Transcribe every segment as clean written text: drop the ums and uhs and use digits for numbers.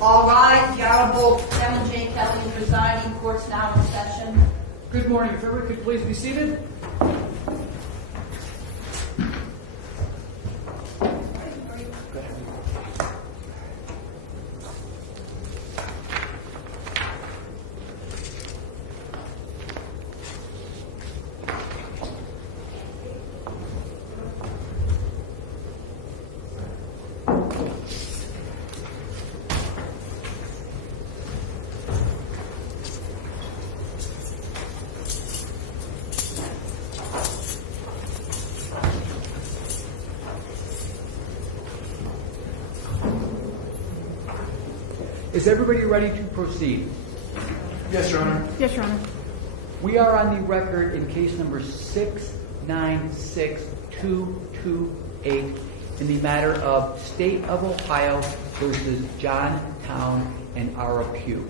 All rise. The Honorable Kevin J. Kelly is resigning. Court's now in session. Good morning. If everyone could please be seated. Is everybody ready to proceed? Yes, Your Honor. Yes, Your Honor. We are on the record in case number 696228 in the matter of State of Ohio versus John Town and Ara Pugh.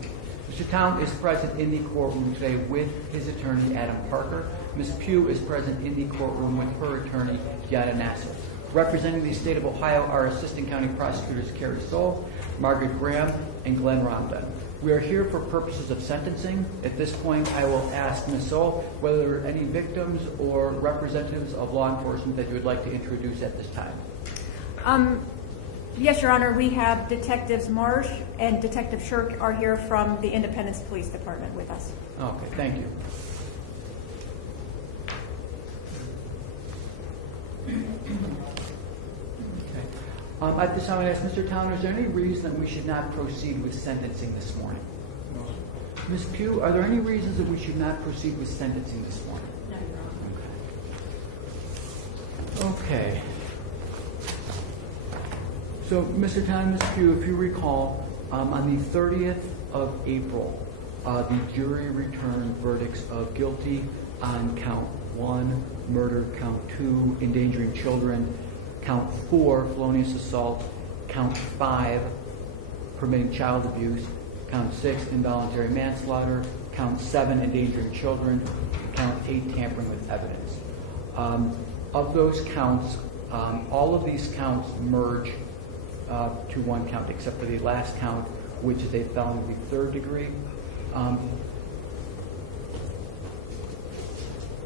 Mr. Town is present in the courtroom today with his attorney, Adam Parker. Ms. Pugh is present in the courtroom with her attorney, Yada Nassif. Representing the State of Ohio are Assistant County Prosecutors Carrie Stoll, Margaret Graham, and Glenn Romden. We are here for purposes of sentencing. At this point, I will ask Ms. Stoll whether there are any victims or representatives of law enforcement that you would like to introduce at this time. Yes, Your Honor. We have Detectives Marsh and Detective Shirk are here from the Independence Police Department with us. Okay, thank you. At this time, I ask Mr. Town, is there any reason that we should not proceed with sentencing this morning? No. Ms. Pugh, are there any reasons that we should not proceed with sentencing this morning? No, Your Honor. Okay. So, Mr. Town and Ms. Pugh, if you recall, on the 30th of April, the jury returned verdicts of guilty on count 1, murder, count 2, endangering children, count 4, felonious assault, count 5, permitting child abuse, count 6, involuntary manslaughter, count 7, endangering children, count 8, tampering with evidence. Of those counts, all of these counts merge to one count, except for the last count, which is a felony of the third degree.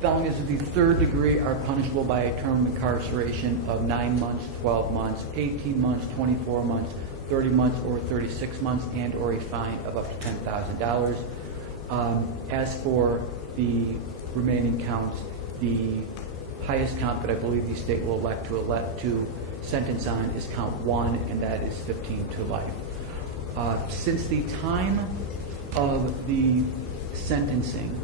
Felonies of the third degree are punishable by a term of incarceration of 9 months, 12 months, 18 months, 24 months, 30 months, or 36 months, and or a fine of up to $10,000. As for the remaining counts, the highest count that I believe the state will elect to sentence on is count 1, and that is 15 to life. Since the time of the sentencing,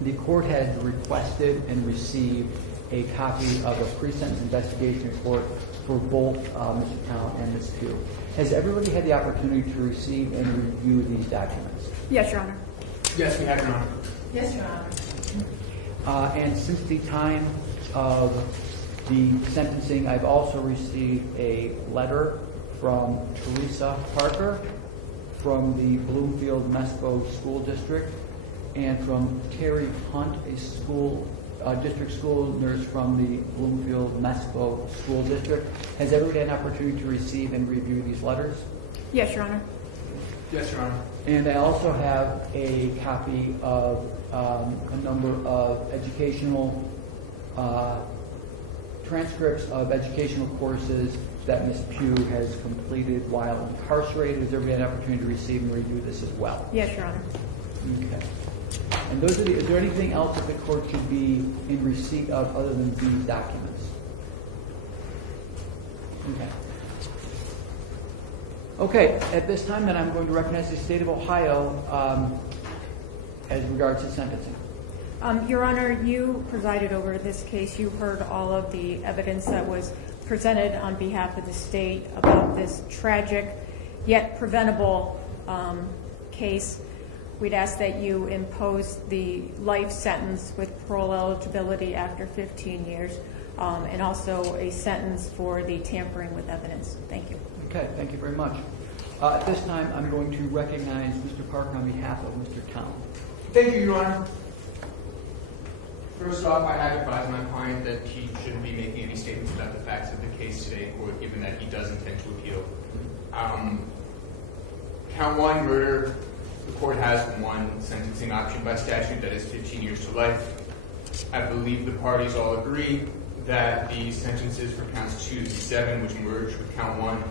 the court has requested and received a copy of a pre-sentence investigation report for both Mr. Town and Ms. Pugh. Has everybody had the opportunity to receive and review these documents? Yes, Your Honor. Yes, we have, Your Honor. Yes, Your Honor. And since the time of the sentencing, I've also received a letter from Teresa Parker from the Bloomfield-Mesco School District, and from Terry Hunt, a district school nurse from the Bloomfield-Mesco School District. Has everybody had an opportunity to receive and review these letters? Yes, Your Honor. Yes, Your Honor. And I also have a copy of a number of educational transcripts of educational courses that Ms. Pugh has completed while incarcerated. Has everybody had an opportunity to receive and review this as well? Yes, Your Honor. Okay. And those are is there anything else that the court should be in receipt of other than these documents? Okay. Okay, at this time then I'm going to recognize the State of Ohio as regards to sentencing. Your Honor, you presided over this case. You heard all of the evidence that was presented on behalf of the state about this tragic yet preventable case. We'd ask that you impose the life sentence with parole eligibility after 15 years, and also a sentence for the tampering with evidence. Thank you. Okay, thank you very much. At this time, I'm going to recognize Mr. Parker on behalf of Mr. Town. Thank you, Your Honor. First off, I have advised my client that he shouldn't be making any statements about the facts of the case today in court, given that he does intend to appeal. count one, murder, the court has one sentencing option by statute, that is 15 years to life. I believe the parties all agree that the sentences for counts 2 to 7, which merge with count one,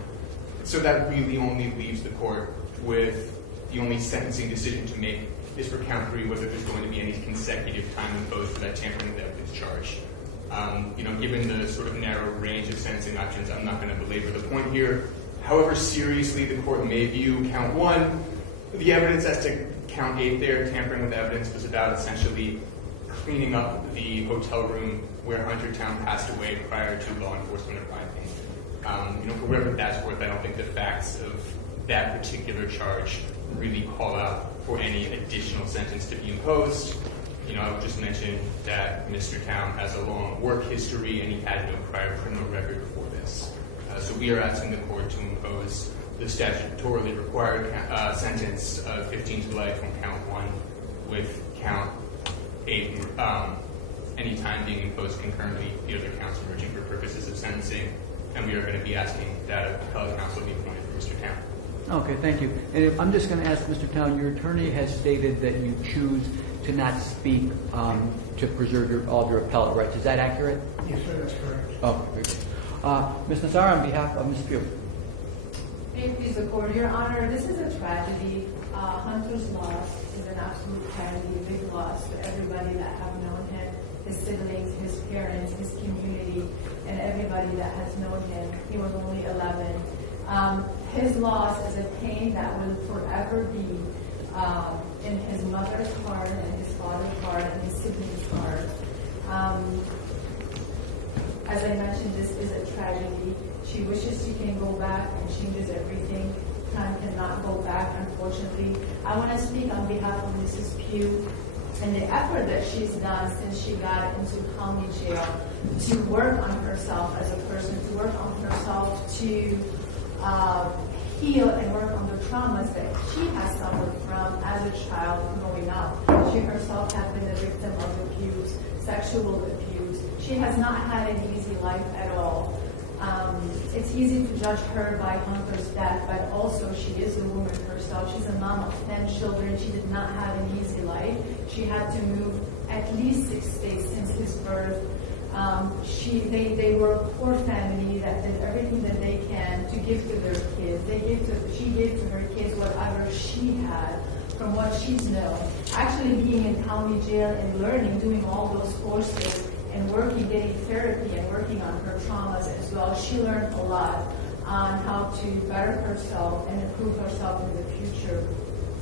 so that really only leaves the court with the only sentencing decision to make is for count 3, whether there's going to be any consecutive time imposed for that tampering with evidence charge. Given the sort of narrow range of sentencing options, I'm not going to belabor the point here. However seriously the court may view count 1, the evidence as to count 8 there, tampering with evidence, was about essentially cleaning up the hotel room where Hunter Town passed away prior to law enforcement arriving. For whatever that's worth, I don't think the facts of that particular charge really call out for any additional sentence to be imposed. I would just mention that Mr. Town has a long work history and he had no prior criminal record before this. So we are asking the court to impose the statutorily required sentence of 15 to life on count 1 with count 8 any time being imposed concurrently, the other counts emerging for purposes of sentencing. And we are going to be asking that a appellate counsel be appointed for Mr. Town. Okay, thank you. And if, I'm just going to ask Mr. Town, your attorney has stated that you choose to not speak to preserve all of your appellate rights. Is that accurate? Yes, sir, that's correct. Oh, very good. Ms. Nassar, on behalf of Ms. Pugh. May it please the court, Your Honor, this is a tragedy. Hunter's loss is an absolute tragedy, a big loss to everybody that have known him, his siblings, his parents, his community, and everybody that has known him. He was only 11. His loss is a pain that will forever be in his mother's heart and his father's heart and his siblings' heart. As I mentioned, this is a tragedy. She wishes she can go back and changes everything. Time cannot go back, unfortunately. I want to speak on behalf of Mrs. Pugh and the effort that she's done since she got into county jail to work on herself as a person, to work on herself, to heal and work on the traumas that she has suffered from as a child growing up. She herself has been a victim of abuse, sexual abuse. She has not had an easy life at all. It's easy to judge her by Hunter's death, but also she is a woman herself. She's a mom of 10 children. She did not have an easy life. She had to move at least 6 states since his birth. They were a poor family that did everything that they can to give to their kids. She gave to her kids whatever she had from what she's known. Actually being in county jail and learning, doing all those courses and working, getting therapy and working on her traumas as well. She learned a lot on how to better herself and improve herself in the future.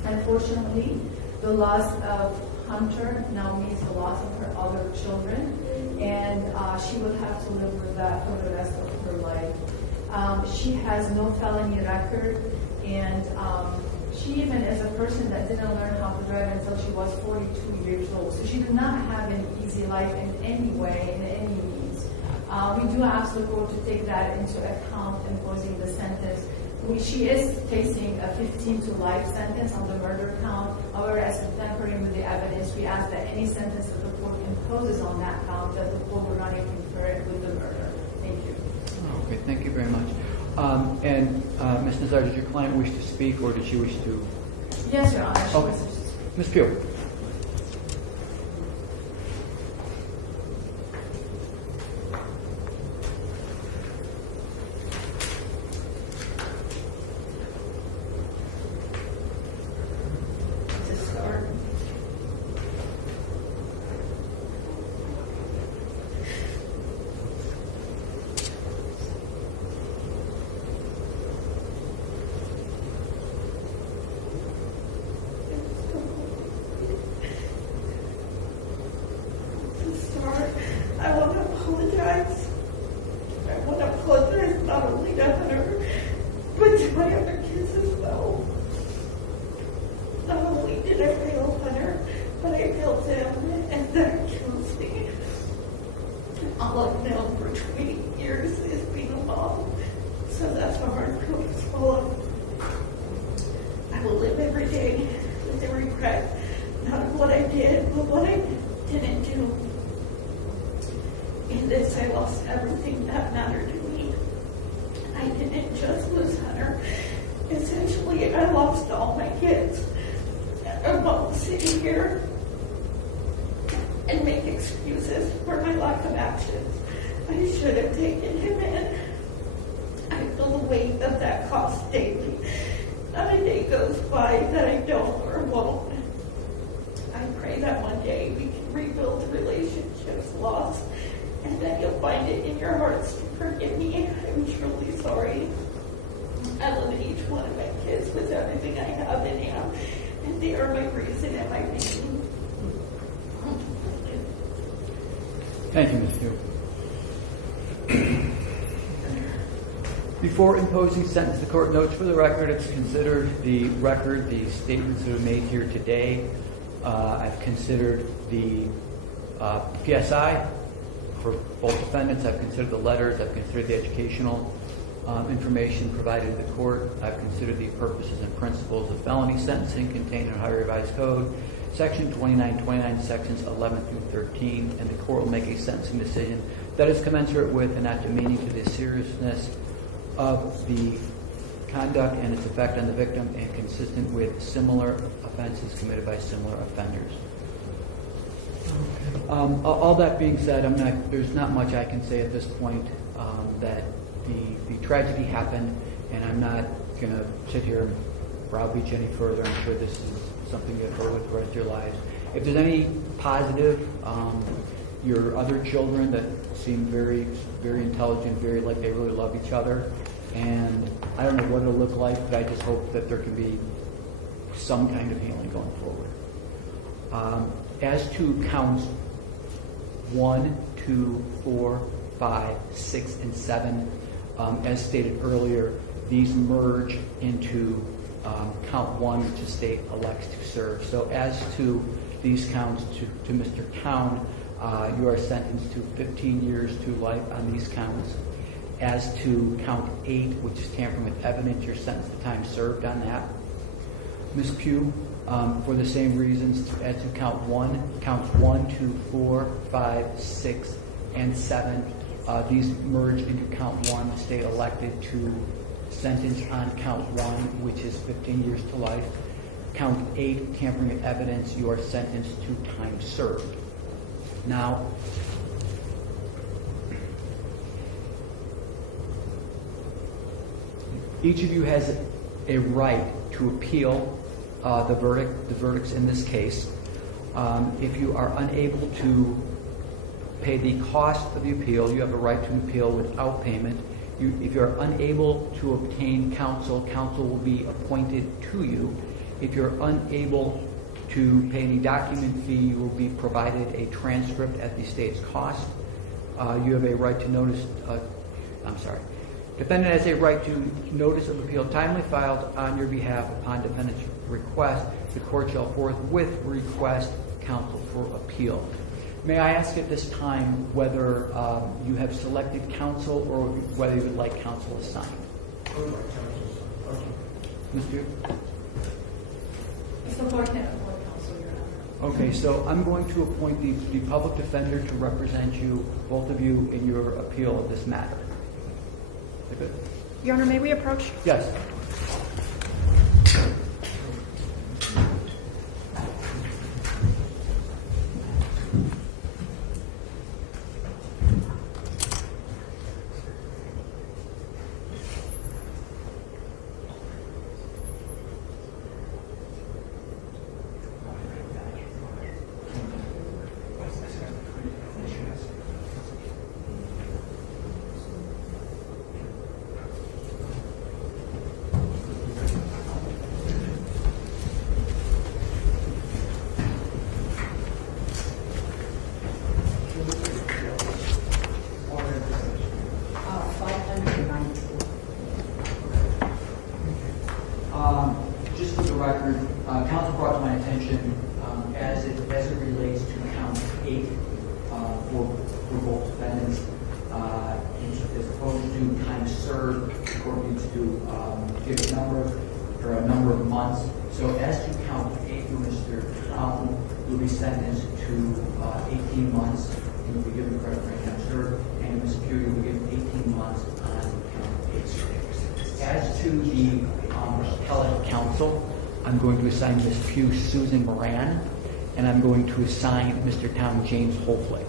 Unfortunately, the loss of Hunter now means the loss of her other children, and she will have to live with that for the rest of her life. She has no felony record, and she even is a person that didn't learn how to drive until she was 42 years old. So she did not have an easy life in any way, in any means. We do ask the court to take that into account imposing the sentence. She is facing a 15 to life sentence on the murder count. However, as to tampering with the evidence, we ask that any sentence that the court imposes on that count, that the court will not concur it with the murder. Thank you. Okay, thank you very much. Ms. Nazar, did your client wish to speak, or did she wish to? Yes, Your Honor. Okay. Ms. Pugh. I want to apologize. I want to apologize not only to Hunter, but to my other kids as well. Not only did I fail Hunter, but I failed him, and that kills me. All I've known for 20 years is being a mom, so that's a hard pill to swallow. I will live every day with the regret, not of what I did, but what I didn't do. In this, I lost everything that mattered to me. I didn't just lose Hunter. essentially, I lost all my kids. I won't sit here and make excuses for my lack of actions. I should have taken him in. I feel the weight of that cost daily. Not a day goes by that I don't or won't. I pray that one day we can rebuild relationships lost and that you'll find it in your hearts to forgive me. I'm truly sorry. I love each one of my kids with everything I have and am, and they are my reason and my being. Thank you, Ms. Pugh. Before imposing sentence, the court notes for the record it's considered the record, the statements that are made here today. I've considered the PSI for both defendants. I've considered the letters. I've considered the educational information provided to the court. I've considered the purposes and principles of felony sentencing contained in Ohio Revised Code, Section 2929, Sections 11 through 13, and the court will make a sentencing decision that is commensurate with and not demeaning to the seriousness of the conduct and its effect on the victim and consistent with similar offenses committed by similar offenders. All that being said, there's not much I can say at this point. That the tragedy happened, and I'm not going to sit here and browbeat you any further. I'm sure this is something you'll go with the rest of your lives. If there's any positive, your other children that seem very, very intelligent, very like they really love each other, and I don't know what it'll look like, but I just hope that there can be some kind of healing going forward. As to counts 1, 2, 4, 5, 6, and 7, as stated earlier, these merge into count 1, which the state elects to serve. So as to these counts, to Mr. Town, you are sentenced to 15 years to life on these counts. As to count 8, which is tampering with evidence, you're sentenced to time served on that. Ms. Pugh, for the same reasons, as to count 1, counts 1, 2, 4, 5, 6, and 7, these merge into count 1. The state elected to sentence on count 1, which is 15 years to life. Count 8, tampering with evidence, you are sentenced to time served. Now, each of you has a right to appeal the verdicts in this case. If you are unable to pay the cost of the appeal, you have a right to appeal without payment. If you're unable to obtain counsel, counsel will be appointed to you. If you're unable to pay any document fee, you will be provided a transcript at the state's cost. You have a right to notice, defendant has a right to notice of appeal timely filed on your behalf upon defendant's request. The court shall forthwith request counsel for appeal. May I ask at this time whether you have selected counsel or whether you would like counsel assigned? Ms. Pugh? So far, can't afford counsel, Your Honor. Okay, so I'm going to appoint the public defender to represent you, both of you, in your appeal of this matter. Is that good? Your Honor, may we approach? Yes. Just for the record, counsel brought to my attention as it relates to count 8 for both defendants, as opposed to time served, the court needs to give a number of months. So as to count 8, Mr. Town will be sentenced to 18 months. He will be given credit for time served, and Ms. Pugh will be given 18 months on count 8. As to the counsel. I'm going to assign Ms. Pugh Susan Moran, and I'm going to assign Mr. Town James Holflake.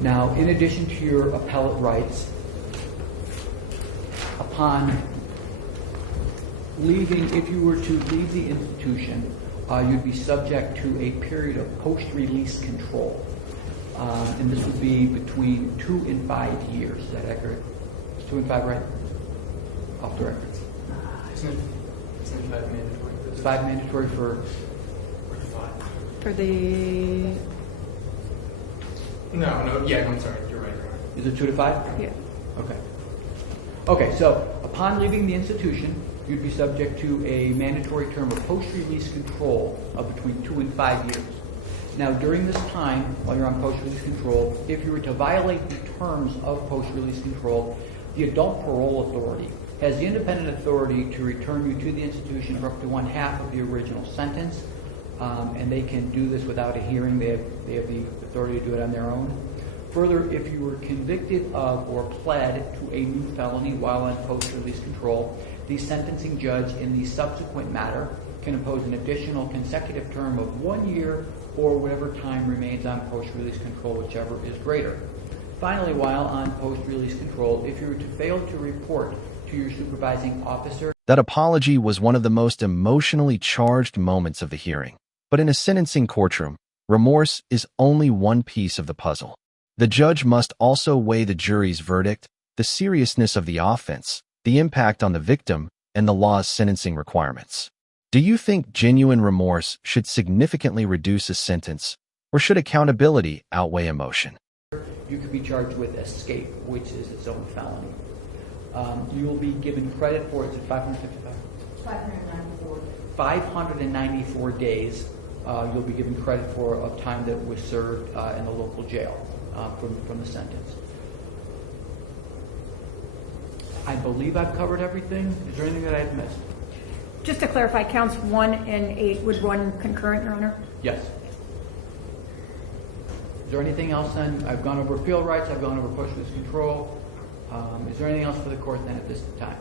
Now, in addition to your appellate rights, upon leaving, if you were to leave the institution, you'd be subject to a period of post-release control. And this would be between 2 and 5 years. Is that accurate? Is 2 and 5 right? Off the record. Isn't 5 mandatory? It's 5 mandatory for... For the, No, I'm sorry, you're right. Is it 2 to 5? yeah. Okay. Okay, so upon leaving the institution, you'd be subject to a mandatory term of post-release control of between 2 and 5 years. Now, during this time, while you're on post-release control, if you were to violate the terms of post-release control, the Adult Parole Authority has the independent authority to return you to the institution for up to 1/2 of the original sentence, and they can do this without a hearing. They have the authority to do it on their own. Further, if you were convicted of or pled to a new felony while on post-release control, the sentencing judge in the subsequent matter can impose an additional consecutive term of 1 year or whatever time remains on post-release control, whichever is greater. Finally, while on post-release control, if you were to fail to report to your supervising officer... That apology was one of the most emotionally charged moments of the hearing. But in a sentencing courtroom, remorse is only one piece of the puzzle. The judge must also weigh the jury's verdict, the seriousness of the offense, the impact on the victim, and the law's sentencing requirements. Do you think genuine remorse should significantly reduce a sentence, or should accountability outweigh emotion? You could be charged with escape, which is its own felony. You will be given credit for, is it 555? 594. 594 days you'll be given credit for of time that was served in the local jail from the sentence. I believe I've covered everything. Is there anything that I've missed? Just to clarify, counts 1 and 8 would run concurrent, Your Honor? Yes. Is there anything else then? I've gone over appeal rights. I've gone over post-release control. Is there anything else for the court then at this time?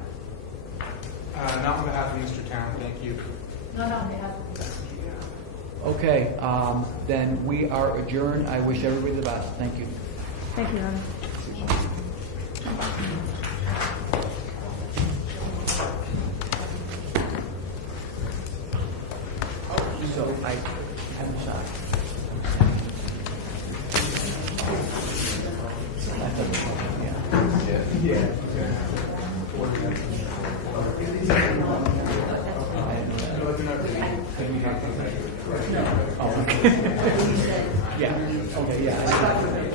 Not on behalf of Mr. Town, thank you. Not on behalf of the... Okay, then we are adjourned. I wish everybody the best. Thank you. Thank you, Your Honor. So I haven't shot. Yeah. Yeah. Okay. Yeah.